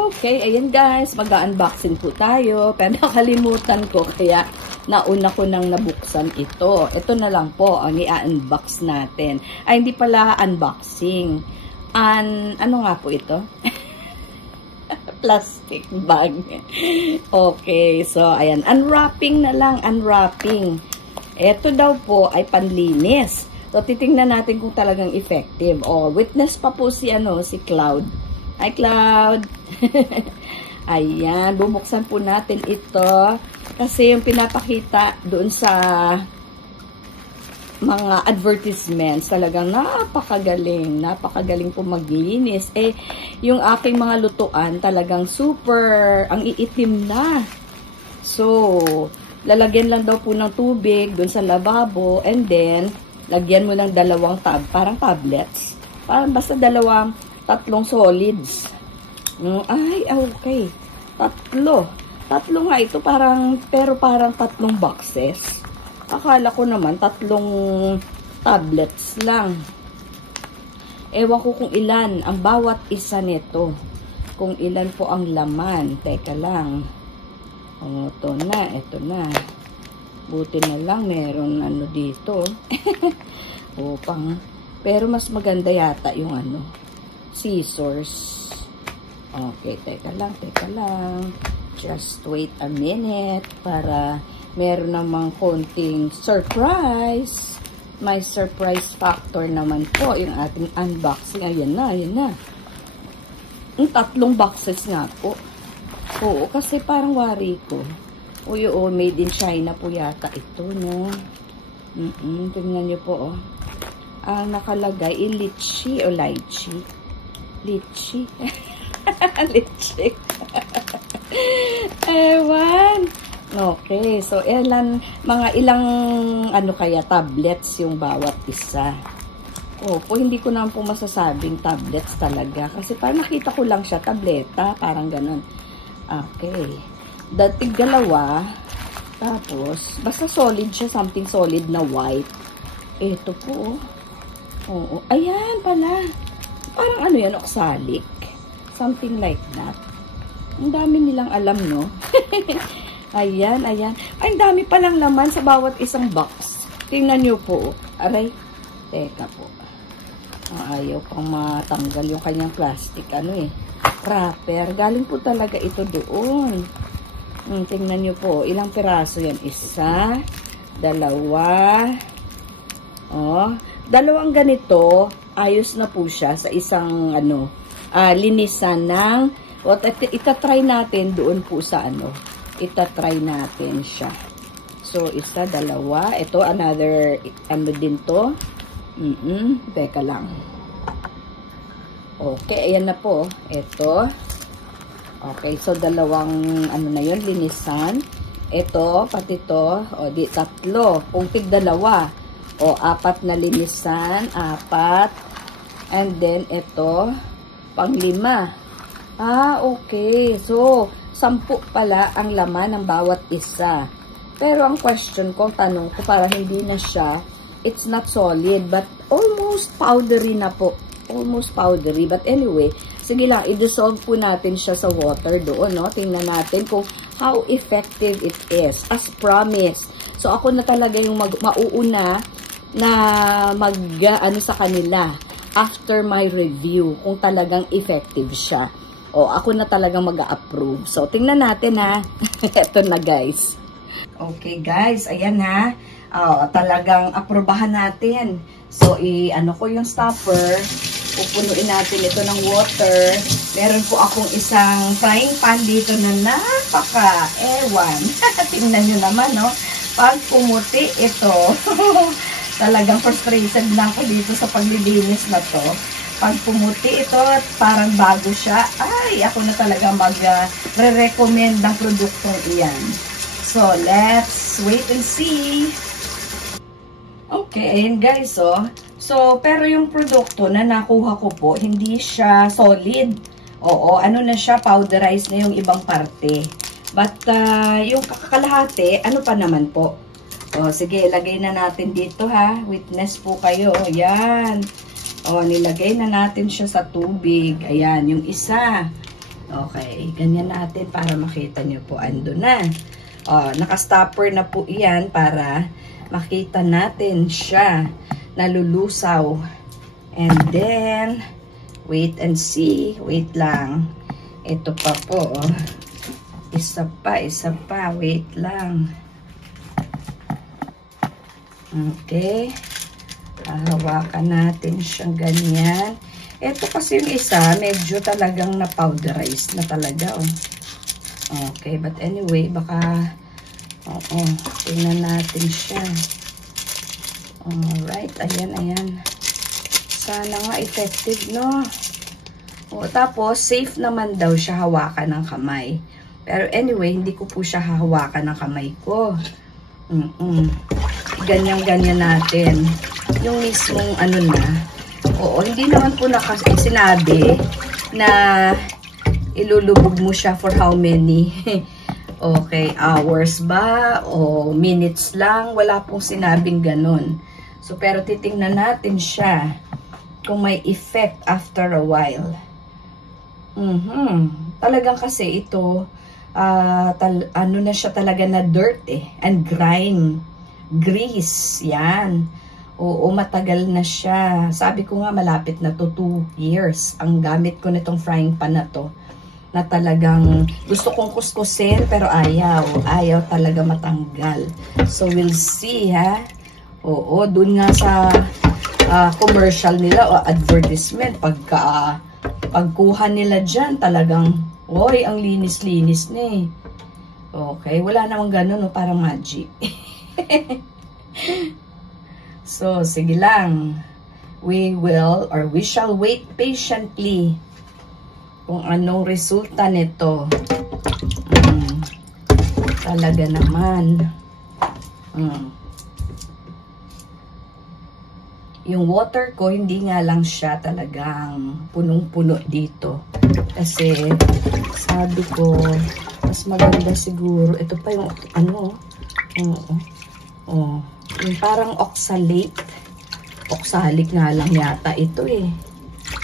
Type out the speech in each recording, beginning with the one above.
Okay, ayan guys, mag-unboxing po tayo. Pero nakalimutan ko, kaya nauna ko nang nabuksan ito. Ito na lang po ang i-unbox natin. Ay, hindi pala unboxing. Ano nga po ito? Plastic bag. Okay, so ayan, unwrapping na lang, unwrapping. Ito daw po ay panlinis. So, titingnan natin kung talagang effective. Oh, witness pa po si Cloud. Hi, Cloud! Ayan, bubuksan po natin ito. Kasi yung pinapakita doon sa mga advertisements, talagang napakagaling. Napakagaling po maglinis. Eh, yung aking mga lutuan, talagang super, ang iitim na. So, lalagyan lang daw po ng tubig doon sa lababo. And then, lagyan mo ng dalawang parang tablets. Parang basta tatlong solids. Ay, okay. Tatlo nga ito, pero parang tatlong boxes. Akala ko naman tatlong tablets lang. Ewan ko kung ilan ang bawat isa nito. Kung ilan po ang laman. Teka lang. Ito na. Buti na lang meron dito. Pero mas maganda yata yung scissors. Okay, teka lang. Just wait a minute para meron namang konting surprise. May surprise factor naman po yung ating unboxing. Ayan na. Yung tatlong boxes nga po. Oo, kasi parang wari ko. Made in China po yata ito, no? Tingnan nyo po, ang nakalagay, lychee o lychee? Lychee. Lychee. Ewan. Okay, so mga ilang kaya tablets yung bawat isa. Hindi ko naman po masasabing tablets talaga. Kasi parang nakita ko lang siya, tableta, parang ganun. Okay. Dating dalawa. Tapos, basta solid siya, something solid na white. Ito po. Oo. Ayan pala. Parang yan, oxalic. Something like that. Ang dami nilang alam, no? Ayan. Ay, ang dami palang laman sa bawat isang box. Tingnan nyo po. Aray. Teka po. Ayaw pang matanggal yung kanyang plastic. Wrapper. Galing po talaga ito doon. Tingnan nyo po. Ilang piraso yan? Isa. Dalawa. Dalawang ganito. Ayos na po siya sa isang linisan ng itatry natin doon po sa itatry natin siya. So, isa, dalawa. Ito, another, din to. Teka lang. Okay, ayan na po. Ito. Okay, so dalawang, na yun, linisan. Ito, pati to. Tatlo. Kung tig-dalawa. Apat na linisan. Apat. And then, ito, pang-5. Okay. So, 10 pala ang laman ng bawat isa. Pero ang question ko, tanong ko, para hindi na siya, it's not solid, but almost powdery na po. Almost powdery. But anyway, sige lang, i-dissolve po natin siya sa water doon, no? Tingnan natin kung how effective it is. As promised. So, ako na talaga yung mauuna na sa kanila after my review kung talagang effective siya. Ako na talagang mag-a-approve. So, tingnan natin, ha. Ito na, guys. Okay, guys. Ayan, ha. Talagang aprobahan natin. So, ko yung stopper. Pupunuin natin ito ng water. Meron po akong isang frying pan dito na napaka-ewan. Tingnan nyo naman, no? Pag pumuti ito, talagang frustrated na ako dito sa paglilinis na to. Pag pumuti ito, parang bago siya. Ay, ako na talaga mag-recommend ng produktong iyan. So, let's wait and see. Okay, ayan guys, So, pero yung produkto na nakuha ko po, hindi siya solid. Na siya, powderized na yung ibang parte. But, yung kakalahati, pa naman po? Sige, lagay na natin dito, ha. Witness po kayo. Ayan. Nilagay na natin siya sa tubig. Ayan, yung isa. Okay, ganyan natin para makita nyo po. Ando na. Naka-stopper na po yan para makita natin siya. Nalulusaw. And then, wait and see. Wait lang. Ito pa po. Isa pa. Wait lang. Okay. Hawakan natin siyang ganyan. Ito kasi yung isa, medyo talagang na-powderize na talaga. Okay, but anyway, baka, tingnan natin siya. Alright, ayan. Sana nga effective, no? Tapos, safe naman daw siya hawakan ng kamay. Pero anyway, hindi ko po siya hahawakan ng kamay ko. Ganyan natin. Yung mismong hindi naman po sinabi na ilulubog mo siya for how many hours ba o minutes lang. Wala pong sinabing ganun. So, pero titingnan natin siya kung may effect after a while. Talagang kasi ito na siya talaga na dirt and grime. Grease, yan. Oo, matagal na siya. Sabi ko nga, malapit na to 2 years. Ang gamit ko nitong frying pan na to. Na talagang gusto kong kuskusin, pero ayaw talaga matanggal. So, we'll see, ha? Oo, dun nga sa commercial nila o advertisement, pagkuha nila dyan, talagang, ang linis-linis na Okay, wala namang ganun, parang magic. So, sige lang. We shall wait patiently kung anong resulta nito. Talaga naman. Yung water ko, hindi nga lang siya talagang punong-puno dito. Kasi, sabi ko, mas maganda siguro. Ito pa yung, yung parang oxalate. Oxalic nga lang yata ito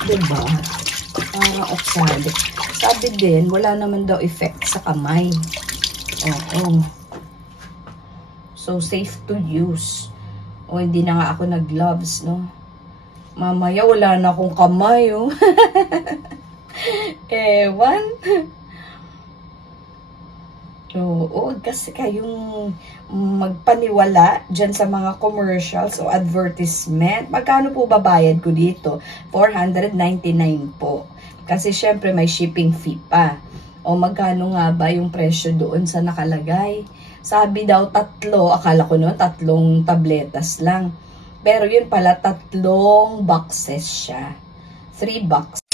Diba? Parang oxalic. Sabi din, wala naman daw effect sa kamay. So, safe to use. Hindi na nga ako nag-gloves, no? Mamaya, wala na akong kamay, Ewan. Kasi kayong magpaniwala dyan sa mga commercials o advertisement. Magkano po babayad ko dito? 499 po. Kasi syempre may shipping fee pa. Magkano nga ba yung presyo doon sa nakalagay? Sabi daw 3. Akala ko noon 3 tabletas lang. Pero yun pala 3 boxes siya. 3 boxes.